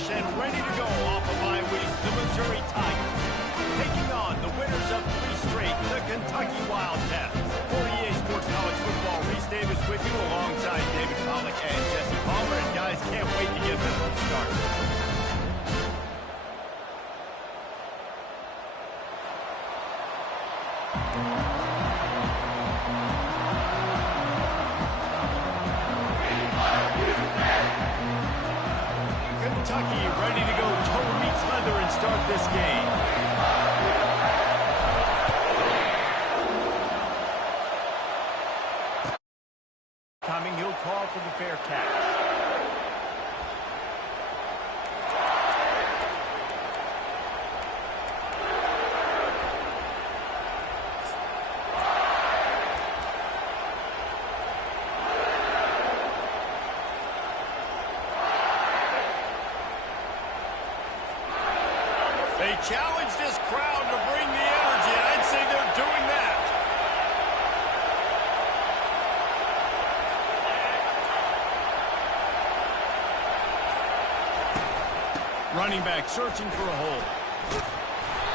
fresh and ready to go off of bye week, the Missouri Tigers. Taking on the winners of 3 straight, the Kentucky Wildcats. For EA Sports College Football, Reese Davis with you alongside David Pollack and Jesse Palmer. And guys, can't wait to get this one started. Kentucky ready to go toe meets leather and start this game. Coming, he'll call for the fair catch. They challenge this crowd to bring the energy, and I'd say they're doing that. Running back searching for a hole.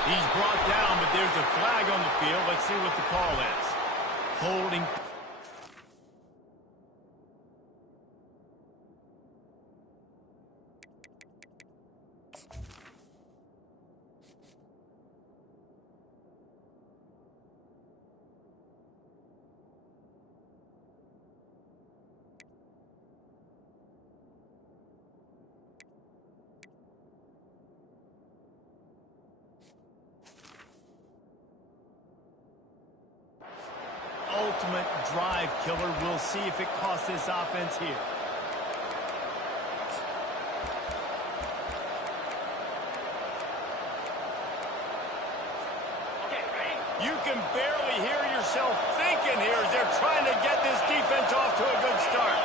He's brought down, but there's a flag on the field. Let's see what the call is. Holding. Ultimate drive killer. We'll see if it costs this offense here. You can barely hear yourself thinking here as they're trying to get this defense off to a good start.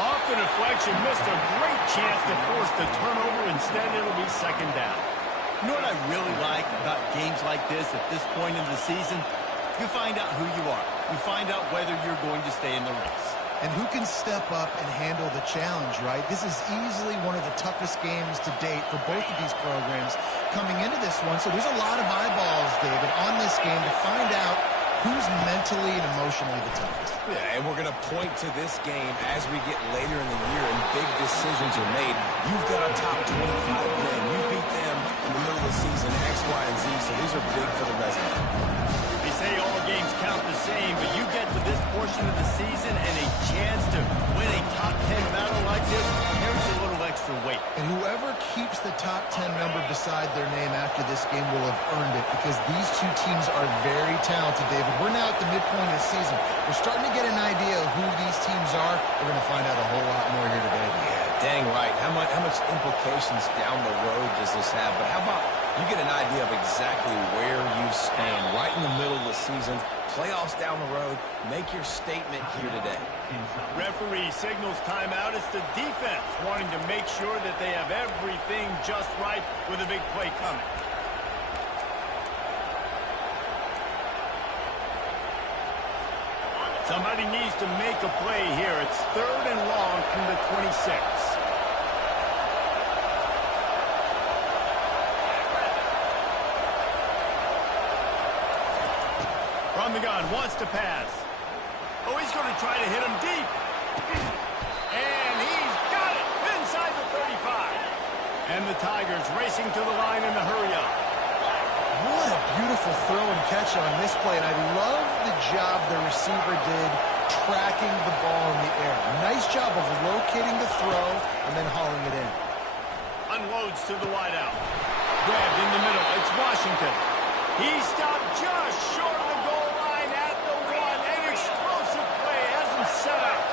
Off the deflection, missed a great chance to force the turnover. Instead, it'll be second down. You know what I really like about games like this at this point in the season? You find out who you are. You find out whether you're going to stay in the race. And who can step up and handle the challenge, right? This is easily one of the toughest games to date for both of these programs coming into this one. So there's a lot of eyeballs, David, on this game to find out who's mentally and emotionally the toughest. Yeah, and we're going to point to this game as we get later in the year and big decisions are made. You've got a top 25 win. You beat them in the middle of the season, X, Y, and Z, so these are big for the resume. They say all games count the same, but you get to this portion of the season and a chance to win a top 10 battle like this, there's a little extra weight. And whoever keeps the top 10 number beside their name after this game will have earned it, because these two teams are very talented, David. We're now at the midpoint of the season. We're starting to get an idea of who these teams are. We're going to find out a whole lot more here today. Yeah, dang right. How much implications down the road does this have? But how about you get an idea of exactly where you stand right in the middle of the season, playoffs down the road, make your statement here today. Referee signals timeout. It's the defense wanting to make sure that they have everything just right with a big play coming. Somebody needs to make a play here. It's 3rd and long from the 26. From the gun, wants to pass. Oh, he's going to try to hit him deep. And he's got it inside the 35. And the Tigers racing to the line in the hurry-up. What a beautiful throw and catch on this play, and I love the job the receiver did tracking the ball in the air. Nice job of locating the throw and then hauling it in. Unloads to the wideout. Grabbed in the middle. It's Washington. He stopped just short of the goal line at the 1. An explosive play has him set up.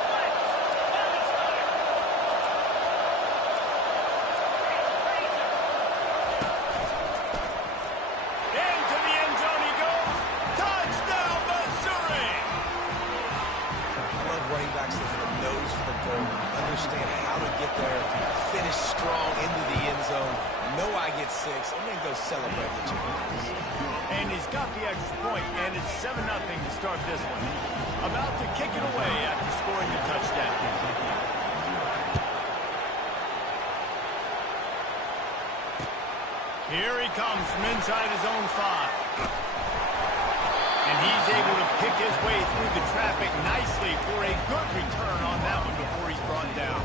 Into the end zone he goes. Touchdown, Missouri! I love running backs that have a nose for the goal, understand how to get there, finish strong into the end zone, know I get 6, and then go celebrate the chicken. And he's got the extra point, and it's 7-0 to start this one. About to kick it away after scoring the touchdown. Here he comes from inside his own 5. And he's able to pick his way through the traffic nicely for a good return on that one before he's brought down.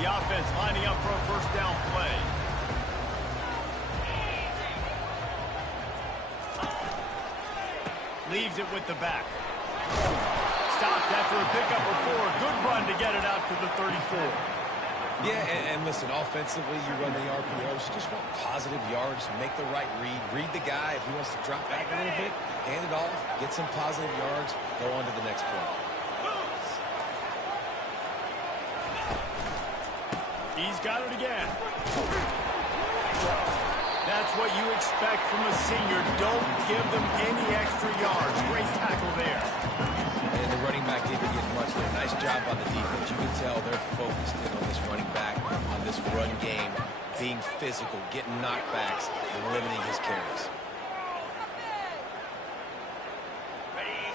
The offense lining up for a first down play. Leaves it with the back. Stopped after a pickup of 4. Good run to get it out to the 34. Yeah, and listen, offensively, you run the RPOs. You just want positive yards, make the right read. Read the guy. If he wants to drop back a little bit, hand it off, get some positive yards, go on to the next play. He's got it again. That's what you expect from a senior. Don't give them any extra yards. Great tackle there. And the running back didn't get much there. Nice job on the defense. You can tell they're focused in on this running back, on this run game, being physical, getting knockbacks, and limiting his carries.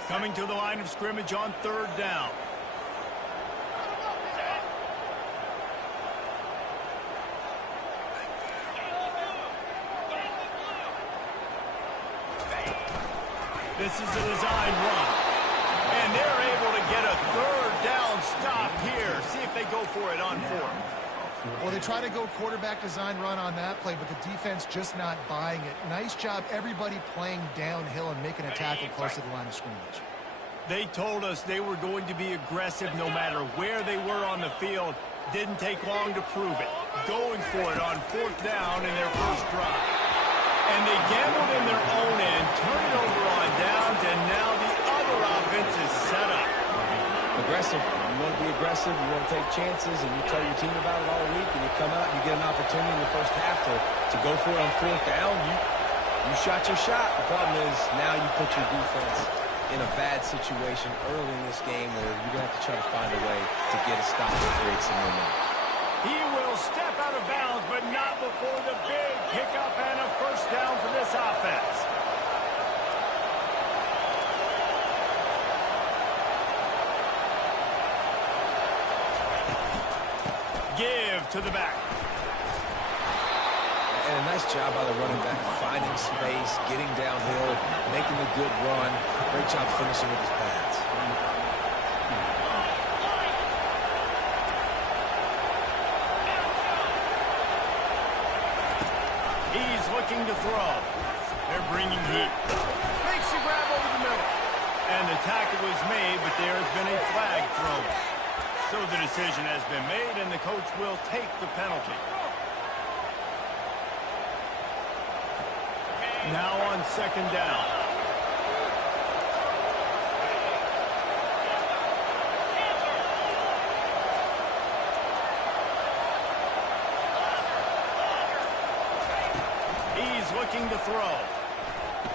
Coming to the line of scrimmage on 3rd down. This is a design run. And they're able to get a 3rd down stop here. See if they go for it on 4th. Well, they try to go quarterback design run on that play, but the defense just not buying it. Nice job, everybody playing downhill and making a tackle close to the line of scrimmage. They told us they were going to be aggressive no matter where they were on the field. Didn't take long to prove it. Going for it on 4th down in their first drive. And they gambled in their own end, turn it over on downs, and now the other offense is set up. Aggressive. You want to be aggressive, you want to take chances, and you tell your team about it all week, and you come out and you get an opportunity in the first half to go for it on 4th down. You shot your shot. The problem is now you put your defense in a bad situation early in this game where you're going to have to try to find a way to get a stop and create some momentum. He will step out of bounds, but not before the big pickup and a first down for this offense. Give to the back. And a nice job by the running back, finding space, getting downhill, making a good run. Great job finishing with his pads. He's looking to throw. They're bringing heat. Makes the grab over the middle. And the tackle was made, but there has been a flag thrown. So the decision has been made, and the coach will take the penalty. Now on 2nd down. He's looking to throw.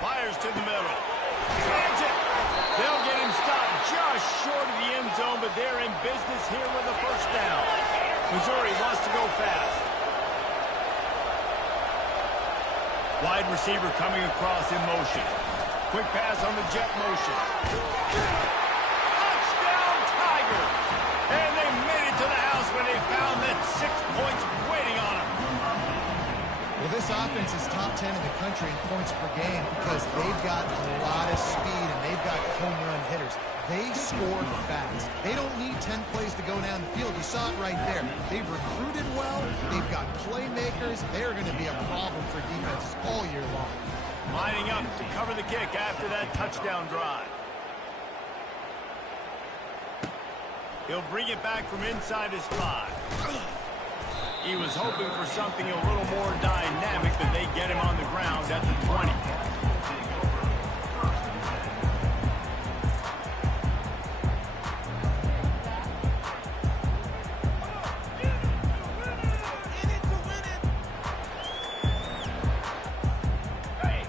Fires to the middle. Grabs it. They'll get him stopped just short of the end zone, but they're in business here with a first down. Missouri wants to go fast. Wide receiver coming across in motion. Quick pass on the jet motion. Touchdown, Tiger! And they made it to the house when they found that 6 points waiting on them. Well, this offense is top 10 in the country in points per game because they've got a lot of speed and they've got home run hitters. They score fast. They don't need 10 plays to go down the field. You saw it right there. They've recruited well. They've got playmakers. They're going to be a problem for defenses all year long. Lining up to cover the kick after that touchdown drive. He'll bring it back from inside his 5. He was hoping for something a little more dynamic, but they get him on the ground at the 20.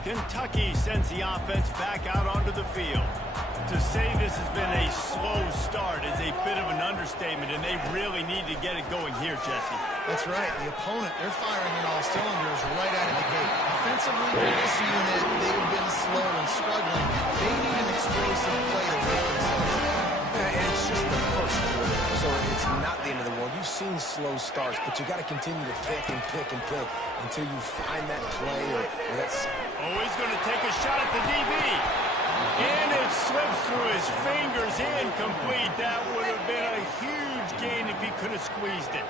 Kentucky sends the offense back out onto the field. To say this has been a slow start is a bit of an understatement, and they really need to get it going here, Jesse. That's right. The opponent, they're firing on all cylinders right out of the gate. Offensively, for this unit, they've been slow and struggling. They need an explosive play to wake themselves up. And it's just the first quarter, so it's not the end of the world. You've seen slow starts, but you got to continue to pick and pick and pick until you find that play or that's... Oh, he's going to take a shot at the DB. And it slips through his fingers, incomplete. That would have been a huge gain if he could have squeezed it.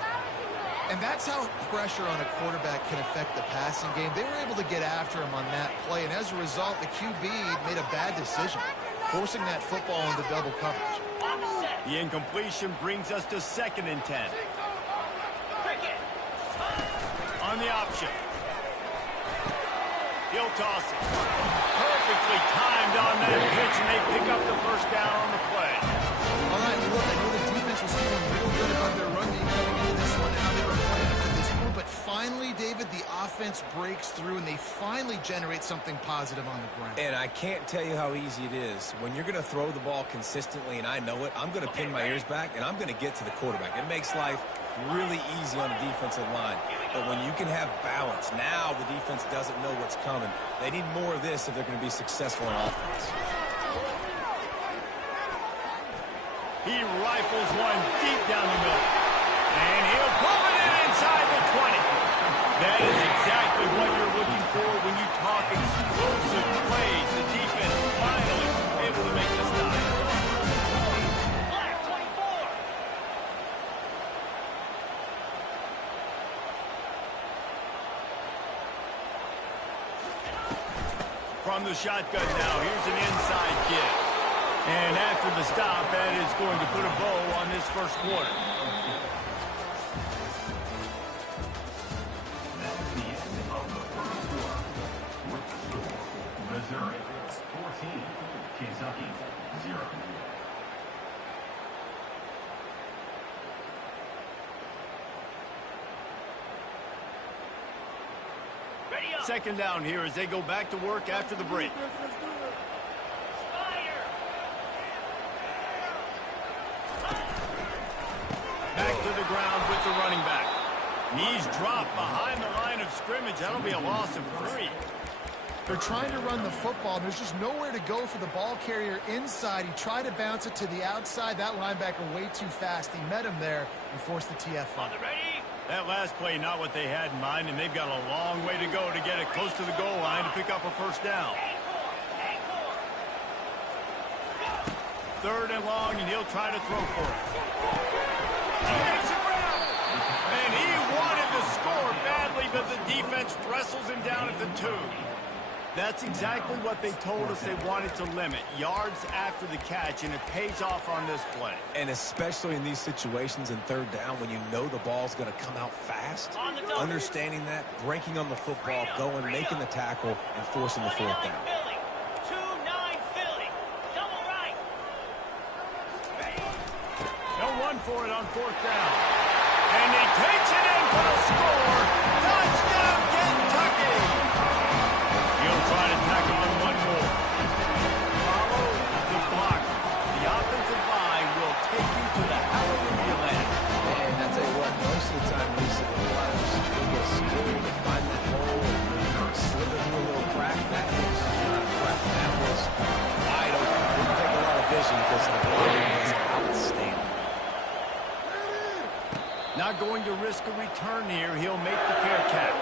And that's how pressure on a quarterback can affect the passing game. They were able to get after him on that play, and as a result, the QB made a bad decision, forcing that football into double coverage. The incompletion brings us to 2nd and 10. On the option. He'll toss it. Perfectly timed on that pitch, and they pick up the first down on the play. All right, look, I know the defense was feeling real good about their run game coming into this one and how they were playing up to this point, but finally, David, the offense breaks through, and they finally generate something positive on the ground. And I can't tell you how easy it is. When you're going to throw the ball consistently, and I know it, I'm going to pin my ears back, and I'm going to get to the quarterback. It makes life really easy on the defensive line. But when you can have balance, now the defense doesn't know what's coming. They need more of this if they're going to be successful on offense. He rifles one deep down the middle. And he'll pull it in inside the 20. That is exactly what you're looking for when you talk explosive plays. The defense finally able to make the stop. From the shotgun now, here's an inside kick. And after the stop, that is going to put a bow on this first quarter. Missouri 14, Kentucky 0. Second down here as they go back to work after the break. Back to the ground with the running back. Knees dropped behind the line of scrimmage. That'll be a loss of 3. They're trying to run the football, and there's just nowhere to go for the ball carrier inside. He tried to bounce it to the outside. That linebacker way too fast. He met him there and forced the TF on. That last play, not what they had in mind, and they've got a long way to go to get it close to the goal line to pick up a first down. 3rd and long, and he'll try to throw for it. And he wanted to score badly, but the defense wrestles him down at the 2. That's exactly what they told us they wanted to limit. Yards after the catch, and it pays off on this play. And especially in these situations in 3rd down when you know the ball's going to come out fast, understanding that, breaking on the football, going, making the tackle, and forcing the 4th down. They'll run for it on 4th down. And he takes it in for the score. Touchdown, Kentucky! He'll try to tack on one more. Follow the block. The offensive line will take you to the hallelujah land. And I tell you what, most of the time, Lisa, the players get skilled to find that hole and slip it through a little crack. That was not a crack. That was wide open. It didn't take a lot of vision because the blocking was outstanding. Not going to risk a return here. He'll make the fair catch.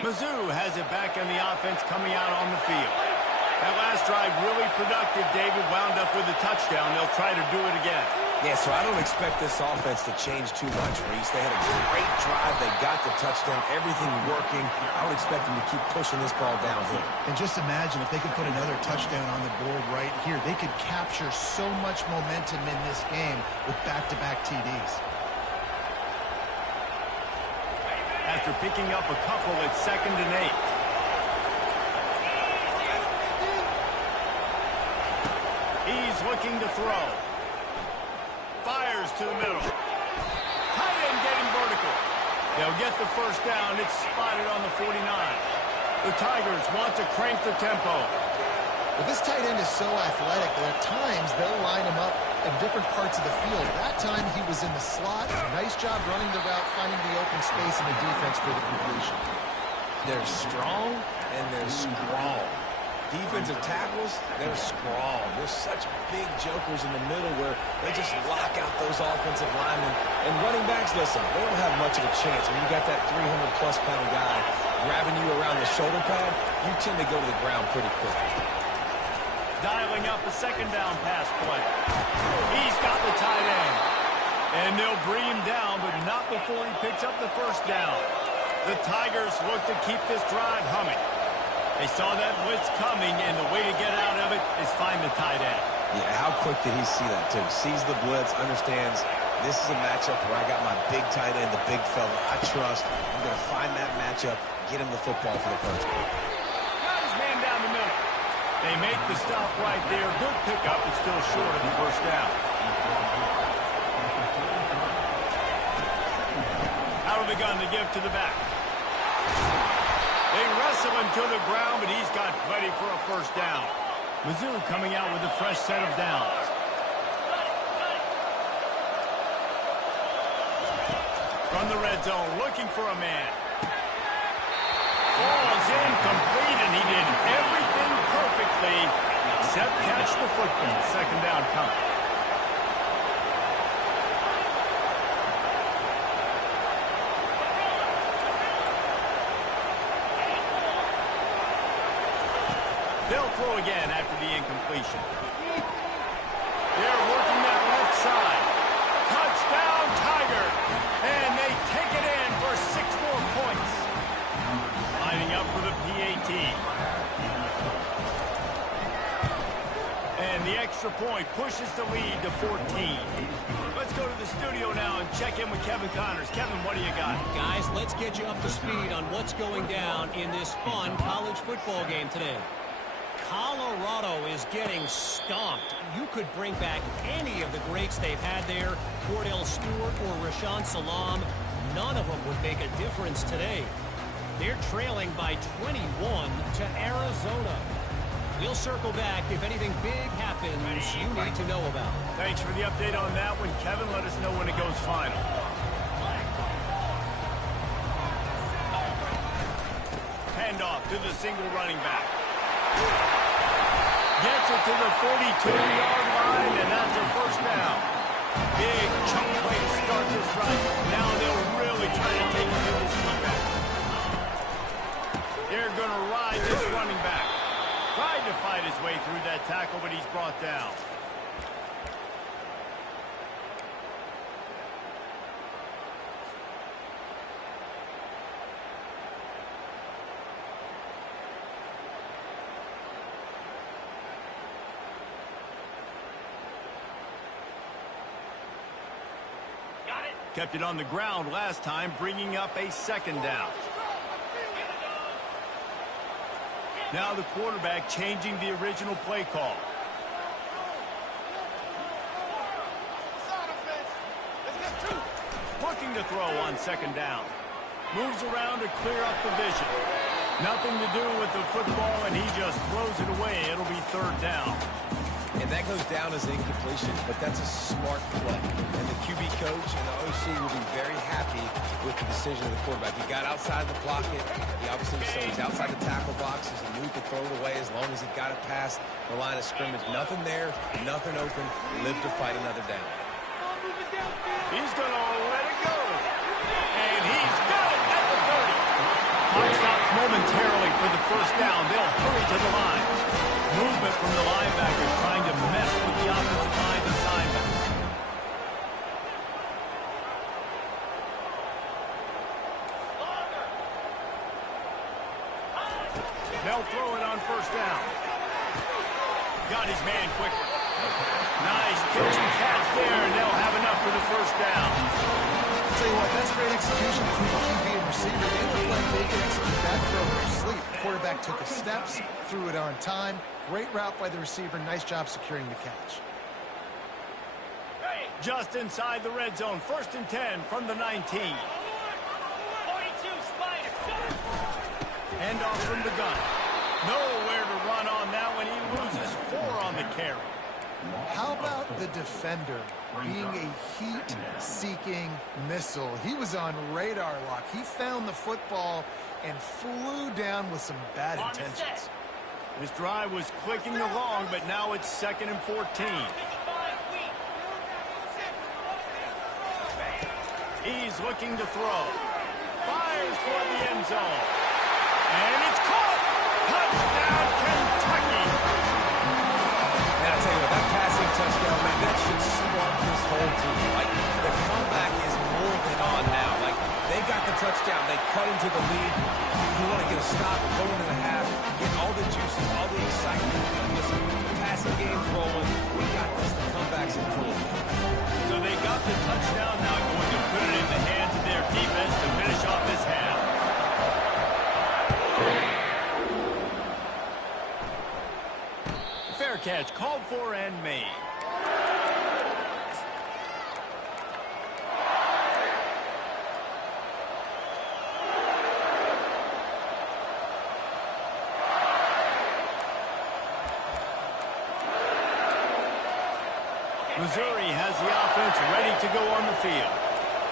Mizzou has it back on the offense coming out on the field. That last drive really productive. David wound up with a touchdown. They'll try to do it again. Yeah, so I don't expect this offense to change too much, Reese. They had a great drive. They got the touchdown. Everything working. I would expect them to keep pushing this ball downhill. And just imagine if they could put another touchdown on the board right here. They could capture so much momentum in this game with back-to-back TDs. After picking up a couple, it's 2nd and 8. He's looking to throw. Fires to the middle. Tight end getting vertical. They'll get the first down. It's spotted on the 49. The Tigers want to crank the tempo. But this tight end is so athletic that at times they'll line him up in different parts of the field. That time he was in the slot. Nice job running the route, finding the open space in the defense for the completion. They're strong and they're strong. Defensive tackles, they're strong. They're such big jokers in the middle where they just lock out those offensive linemen. And running backs, listen, they don't have much of a chance. When you got that 300-plus pound guy grabbing you around the shoulder pad, you tend to go to the ground pretty quickly. Dialing up a 2nd down pass play. He's got the tight end. And they'll bring him down, but not before he picks up the first down. The Tigers look to keep this drive humming. They saw that blitz coming, and the way to get out of it is find the tight end. Yeah, how quick did he see that, too? Sees the blitz, understands this is a matchup where I got my big tight end, the big fella I trust. I'm going to find that matchup, get him the football for the first down. Got his man down the middle. They make the stop right there. Good pickup, but still short of the first down. Out of the gun to give to the back. They wrestle him to the ground, but he's got plenty for a first down. Mizzou coming out with a fresh set of downs. From the red zone, looking for a man. Falls incomplete, and he did everything perfectly except catch the football. 2nd down coming. They'll throw again after the incompletion. They're working that left side. Touchdown, Tiger! And they take it in for 6 more points. Lining up for the PAT. And the extra point pushes the lead to 14. Let's go to the studio now and check in with Kevin Connors. Kevin, what do you got? Guys, let's get you up to speed on what's going down in this fun college football game today. Colorado is getting stomped. You could bring back any of the greats they've had there, Cordell Stewart or Rashaan Salam. None of them would make a difference today. They're trailing by 21 to Arizona. We'll circle back if anything big happens you need to know about. Thanks for the update on that one, Kevin. Let us know when it goes final. Handoff to the single running back. Gets it to the 42-yard line, and that's a first down. Big chunk play to start this drive. Now they'll really try to take it to this defense. They're going to ride this running back. Tried to fight his way through that tackle, but he's brought down. Kept it on the ground last time, bringing up a 2nd down. Now the quarterback changing the original play call. Looking to throw on 2nd down. Moves around to clear up the vision. Nothing to do with the football, and he just throws it away. It'll be 3rd down. And that goes down as incompletion, but that's a smart play. And the QB coach and the OC will be very happy with the decision of the quarterback. He got outside the pocket. He obviously, so he's outside the tackle box. He's moved to throw it away as long as he got it past the line of scrimmage. Nothing there, nothing open. Live to fight another down. He's going to let it go. And he's got it at the 30. Clock stops momentarily for the first down. They'll hurry to the line. Movement from the linebacker trying to mess with the offensive line's assignment. They'll throw it on first down. Got his man quickly. Nice pitch and catch there, and they'll have enough for the first down. I'll tell you what, that's great execution between the QB and receiver. They look like they can execute that throw in their sleep. The quarterback took his steps, threw it on time. Great route by the receiver. Nice job securing the catch. Just inside the red zone. 1st and 10 from the 19. 42 Spider. Hand off from the gun. Nowhere to run on that one. He loses 4 on the carry. How about the defender being a heat-seeking missile? He was on radar lock. He found the football and flew down with some bad intentions. This drive was clicking along, but now it's 2nd and 14. He's looking to throw. Fires for the end zone. And it's caught. Touchdown, Kentucky. Man, I tell you what, that passing touchdown, man, that should spark this whole team. Like, the comeback is more than on now. Like, they got the touchdown. They cut into the lead. You want to get a stop, go into the half, get all the juices, all the excitement. Listen, the passing game's rolling. We got this. The comeback's in full effect. So they got the touchdown, now going to put it in the hands of their defense to finish off this half. Fair catch called for and made. Missouri has the offense ready to go on the field.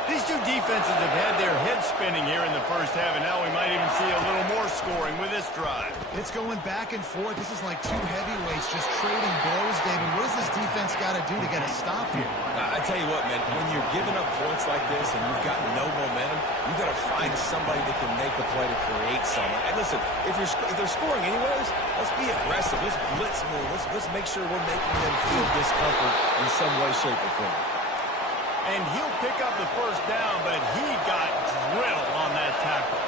These two defenses have had their heads spinning here in the first half, and now we might even see a little more scoring with this drive. It's going back and forth. This is like two heavyweights just trading blows, David. What does this defense got to do to get a stop here? I tell you what, man, when you're giving up points like this and you've got no momentum, you've got to find somebody that can make the play to create something. And listen, if they're scoring anyways, let's be aggressive. Let's blitz more. Let's make sure we're making them feel discomfort in some way, shape, or form. And he'll pick up the first down, but he got drilled on that tackle.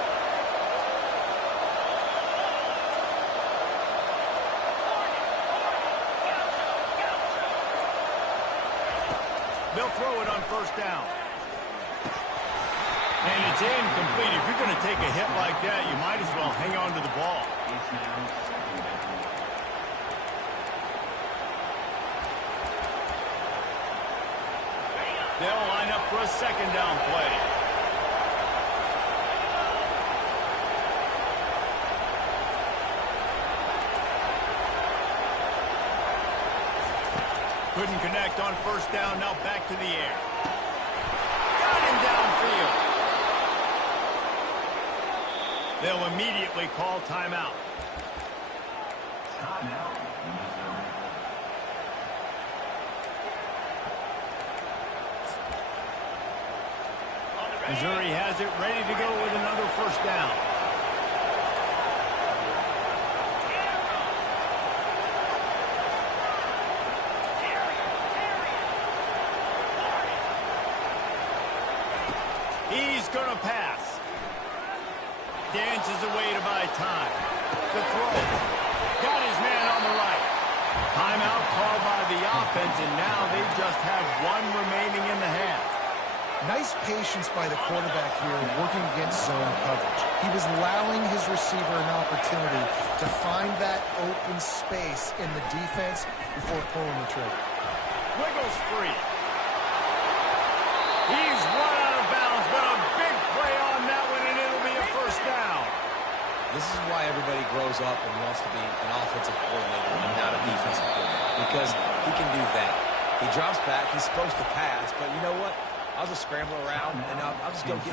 They'll throw it on first down. And it's incomplete. If you're going to take a hit like that, you might as well hang on to the ball. They'll line up for a 2nd down play. Couldn't connect on first down, now back to the air. Got him downfield. They'll immediately call timeout. Timeout, Missouri has it ready to go with another first down. He's going to pass. Dances away to buy time. The throw. Got his man on the right. Timeout called by the offense, and now they just have one remaining in the half. Nice patience by the quarterback here working against zone coverage. He was allowing his receiver an opportunity to find that open space in the defense before pulling the trigger. Wiggles free. He's run out of bounds, but a big play on that one, and it'll be a first down. This is why everybody grows up and wants to be an offensive coordinator and not a defensive coordinator, because he can do that. He drops back. He's supposed to pass, but you know what? I'll just scramble around, and I'll just go get